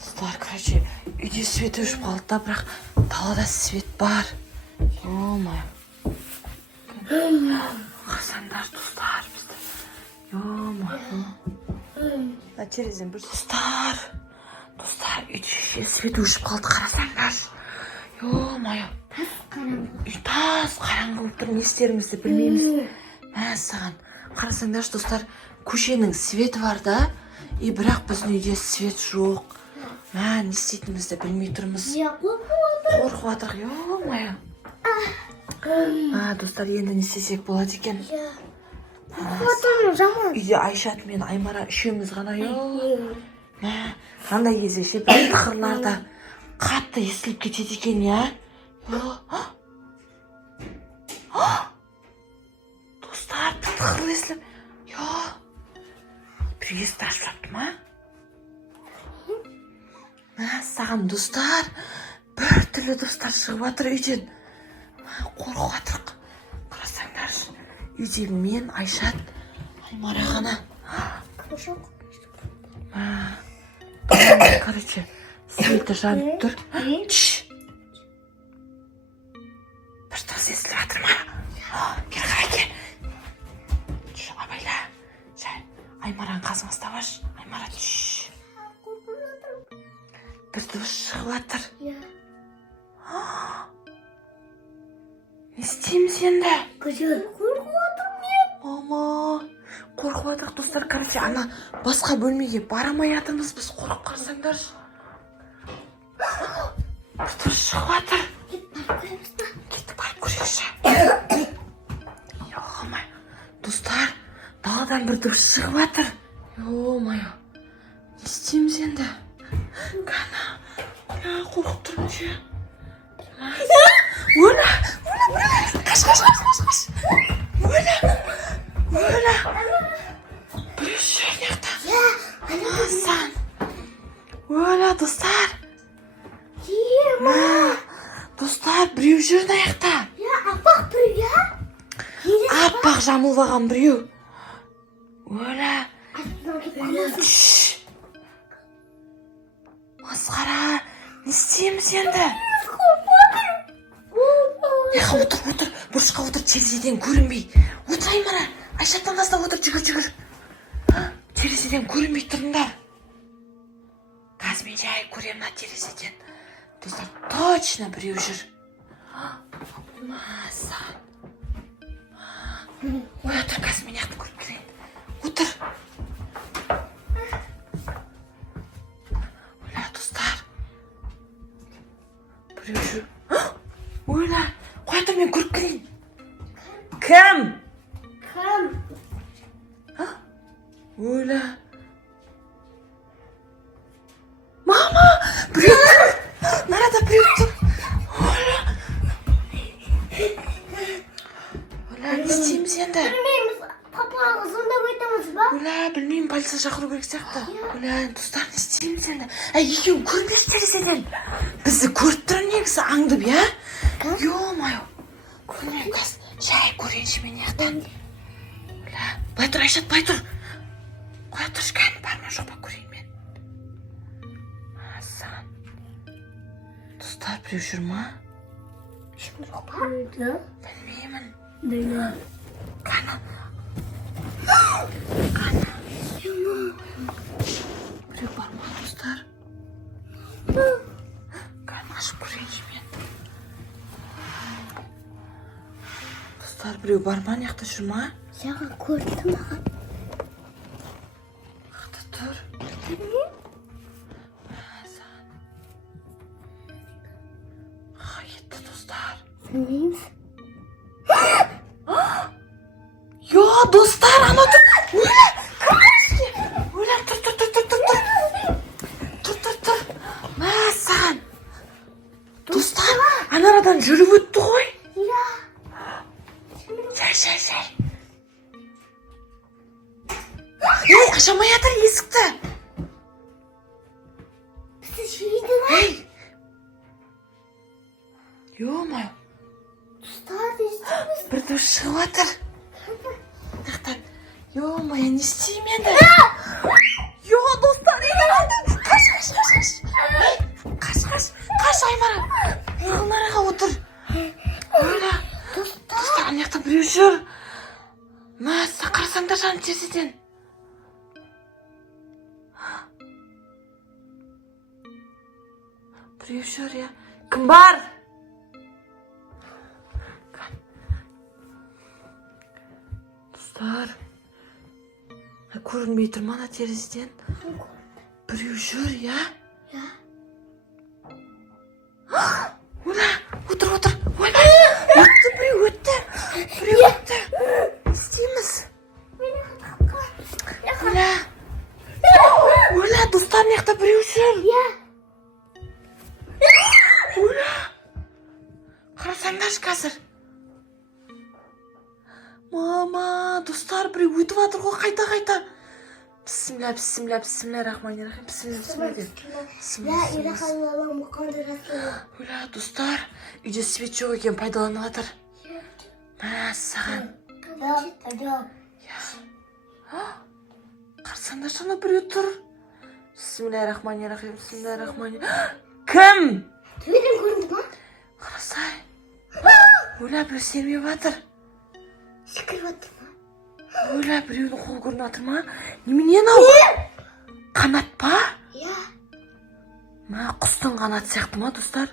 Достар, короче, үйде свет өшіп қалды да, бірақ далада свет бар. Ё-моё. Қарасаңдар, достар, бізді. Ё-моё. Терезеден бір достар, үйде свет өшіп қалды, қарасаңдар. Ё-моё. Үй тас қараңғы болып тұр, не істерімізді білмейміз. Саған. Қарасаңдар, достар, көшенің светі бар да, бірақ біздің үйде свет жоқ. Не істейтінімізді білмей тұрмыз. Қорқып жатырық, ё-моё. Достар, енді не істесек болады екен? Үйде Айшат мен Аймара үшеуміз ғана, қандай кезде ше, бір тықырларда қатты естіліп кетеді екен, Достар, бір тықыр естіліп, бір есікті ашып жатты ма? Саған, достар, бір түрлі достар шығып жатыр үйден. Қорқып жатырық. Қарасаңдар, үйде мен, Айшат, Аймара ғана. Короче, светі жанып тұр. Бір дауыс естіліп жатыр ма? Кел, қарай кел. Абайла. Аймараның қасыңа ұстап аш. Аймара, бір дауыс шығып жатыр. Не істейміз енді? Қорқып жатырмын мен. Қорқып жатырық, достар. Короче, ана басқа бөлмеге барамай жатырмыз біз, қорқып қарасаңдар. Бір дауыс шығып жатыр. Кеттік, барып көрейікші. Ё-моё. Достар, даладан бір дауыс шығып жатыр. Ё-моё. Не істейміз енді? Қана. Қорқып тұрмын ше. Өля, қаш. Өля. Біреу жүр неқта. Асан. Өля, достар. Достар, біреу жүр неқта. Аппақ біреу, аппақ жамылваған біреу. Өля. Масқара, не істейміз енді? Отыр, бұрышқа отыр, терезеден көрінбей. Отыр, Аймара, Айшаттан қасына отыр, жүгір. Терезеден көрінбей тұрыңдар. Қазмен жай көремін терезеден. Достар, точно біреу жүр. Асан. Отыр, қазмен яқты көріп келейін. Отыр. Ойла, достар. Біреу жүр. Ойла. Қоятыр, мен көріп келейін. Кім? Ойла. Мама, біреу тұр. Нарада біреу тұр. Ойла, не істейміз енді? Білмейміз, папа звондап айтамыз ба? Ойла, білмеймін, полиция шақыру керек сияқты. Ойла, достар, не істейміз енді? Екеуін көрмейік терезеден. Бізді көріп тұр негізі, аңдып, Ё-моё. Көрмейік, жай көрейінші мен яқтан. Былай тұр, Айшат, былай тұр. Қоя тұршы, кәні бар ма жоба көрейін мен. Асан. Достар, біреу жүр ма? Жоқ па? Білмеймін. Қана. Біреу бар ма, достар? Кәні ашып көрейінші мен. Достар, біреу бар ма, неқті жүр ма? Жаңа көрді маған. Қақта тұр. Қа етті, достар. Білмейміз. Достар, ана тұр. Өля, тұр. Асан. Достар, анарадан жүріп өтті ғой. Жай. Ашамай жатыр есікті. Бізді жейді ма? Ё-моё. Достар, не істейміз? Бір дұрыс шығып жатыр. Ё-моё, не істеймін енді? Достар, қаш. терезеден. Біреу жүр, я. Кім бар? Достар. Көрінбей тұр ма ана терезеден? Біреу жүр, я? Я. Оля, отыр. Оля, өтті, біреу өтті. Не істейміз? Оля, достар, мияқта біреу жүр. Я. Оля, қарасаңдаршы қазір. Мама, достар, біреу өтіп жатыр ғой, қайта. Бисмилля-рахманир-рахим. Оля, достар, үйде свет жоқ екен, пайдаланып жатыр. Мәссаған. Қарасаңдаршы, ана біреу тұр. Бисмилля-рахманир-рахим. Кім? Төбеден көрінді ма? Қарасай. Оля, біреу сермеп жатыр. Секіріп жатыр ма? Оля, біреудің қолы көрініп жатыр ма? Немене анау? Қанат па? Я. Құстың қанаты сияқты ма, достар?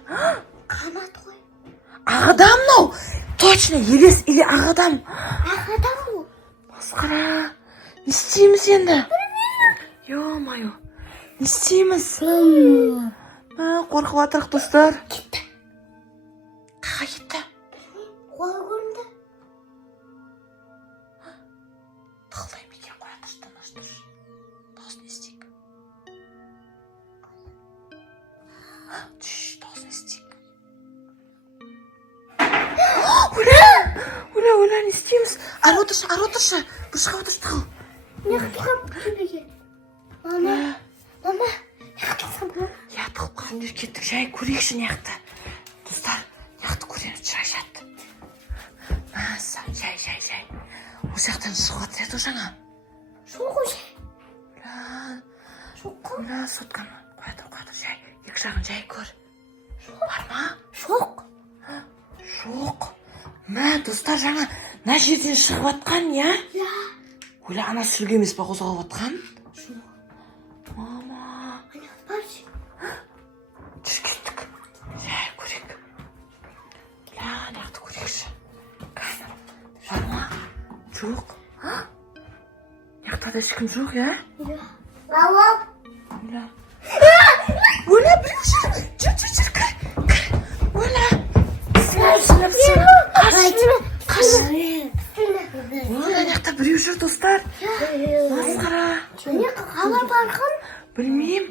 Қанат қой. Ағадам мынау. Точно, елес или ағадам. Ағадам ол. Масқара. Не істейміз енді? Ё-майо. Не істейміз? Қорқып жатырық, достар. Кетті. Қаға кетті? Қолы көрінді. Тықылдайым екен, қоя тұршы, дауысын естейік. Дауысын естейік. Оля, не істейміз? Ары отыршы. Бір шығып отыршы, тығыл. Не қылып төбеге? Мама, не қылсам болады? Я тығып қалып кеттік, жай көрейікші неяқты. Достар, неяқты көреміз, жат. Маса, жай. Ол жақтан шығып жатыр еді жаңа. Жоқ қой жай. Оля, сотканы. Қоя тұр, жай. Екі жағын жай көр. Бар ма? Жоқ. Достар, жаңа мына жерден шығып жатқан, я? Я. Оля, ана сүлге емес па қозғалып жатқан? Жоқ. Мама. Ана баршы. Жүр кеттік. Жай көрейік. Неяқты көрейікші. Бар ма? Жоқ. Неяқта да ешкім жоқ, я? Я. Лалап. Оля, біреу жүр. Жүр, кір. Оля. Оля, неяқта біреу жүр, достар. Масқара. Не қалай барған? Білмейм.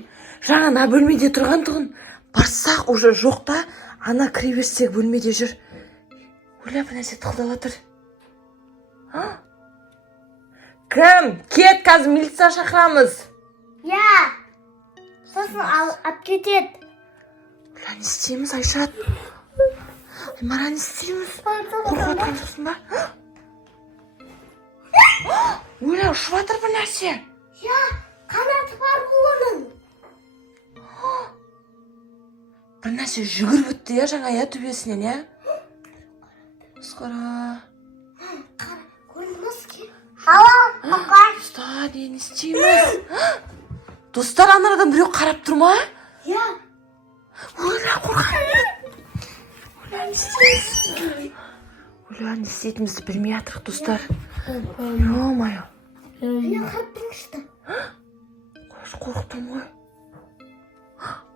Жаңа ана бөлмеде тұрған тұғын. Барсақ уже жоқ та, ана кіре берсек бөлмеде жүр. Оля, бір нәрсе тықылдап жатыр. Кім? Кет, қазір милиция шақырамыз. Я. Сосын алып кетеді. Оля, не істейміз, Айшат? Аймара, не істейміз? Қорқып жатқан жоқсың ба? Оля, ұшып жатыр бір нәрсе. Я. Қанаты бар оның. Бір нәрсе жүгіріп өтті, я, жаңа, я, төбесінен, я? Масқара. Көрінді ма сізге? Достар, не істейміз? Достар, анарадан біреу қарап тұр ма? Я. Оля, қорқам. Оля, не істейміз? Оля, не істейтінімізді білмей жатырық, достар. Ё-майо. Не қарап тұрыңызшы. Қорқып тұрмын ғой.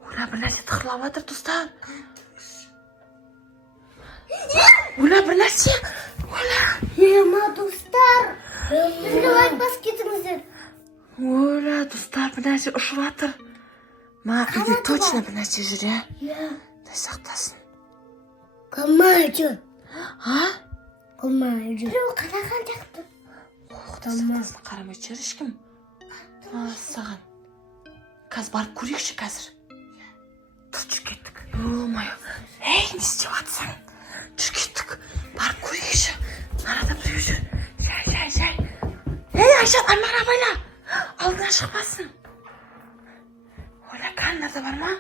Оля, бір нәрсе тықырлап жатыр, достар. Оля, бір нәрсе. Оля. Ема, достар. Бізге айтпас кетіңіздер. Оля, достар, бір нәрсе ұшып жатыр. Үйде точно бір нәрсе жүр, я? Дай сақтасын. Қамайды. Қамайды. Біреу қараған жақты. Дай сақтасын, қарамай жүр ешкім. Саған. Қазір барып көрейікші қазір. Тұр, жүр кеттік. Ё-майо. Ей, не істеп жатсың? Жүр кеттік. Барып көрейікші. Арада біреу жүр. Жай. Ей, Айшат, Аймара байла. Алдынан шықпасын. Оля, камерада бар ма?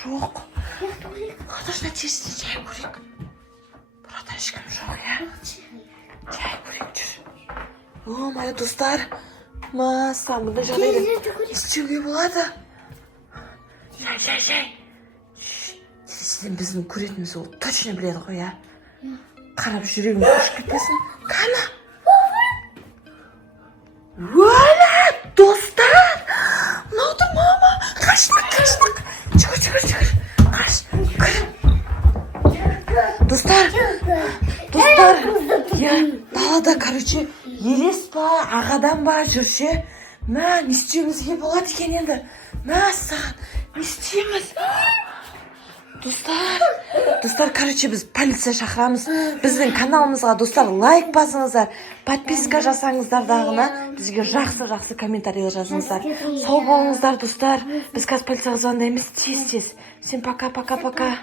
Жоқ. Қадыршына терістен жай көрейік. Burada ешкім жоқ, я? Жай көрейік, жүр. Ой, достар. Маса, бұнда жағдайда не істеуге болады? Жай. Сізден біздің көретініміз ол точно біледі ғой, я. Қарап жүрегім көшіп кетпесін. Қана? Уәлі, достар! Мынауды мама! Қаштық! Жүгір! Қаш! Достар! Я, далада, короче, елес па, ағадан ба жүрсе, мә, не істеуімізге болады екен енді. Мә, саған, не істейміз? Достар, короче, біз полиция шақырамыз. Біздің каналымызға, достар, лайк басыңыздар, подписка жасаңыздар дағына, бізге жақсы комментарийлер жазыңыздар. Сау болыңыздар, достар. Біз қазір полицияға звондаймыз тез. Всем пока. Пока.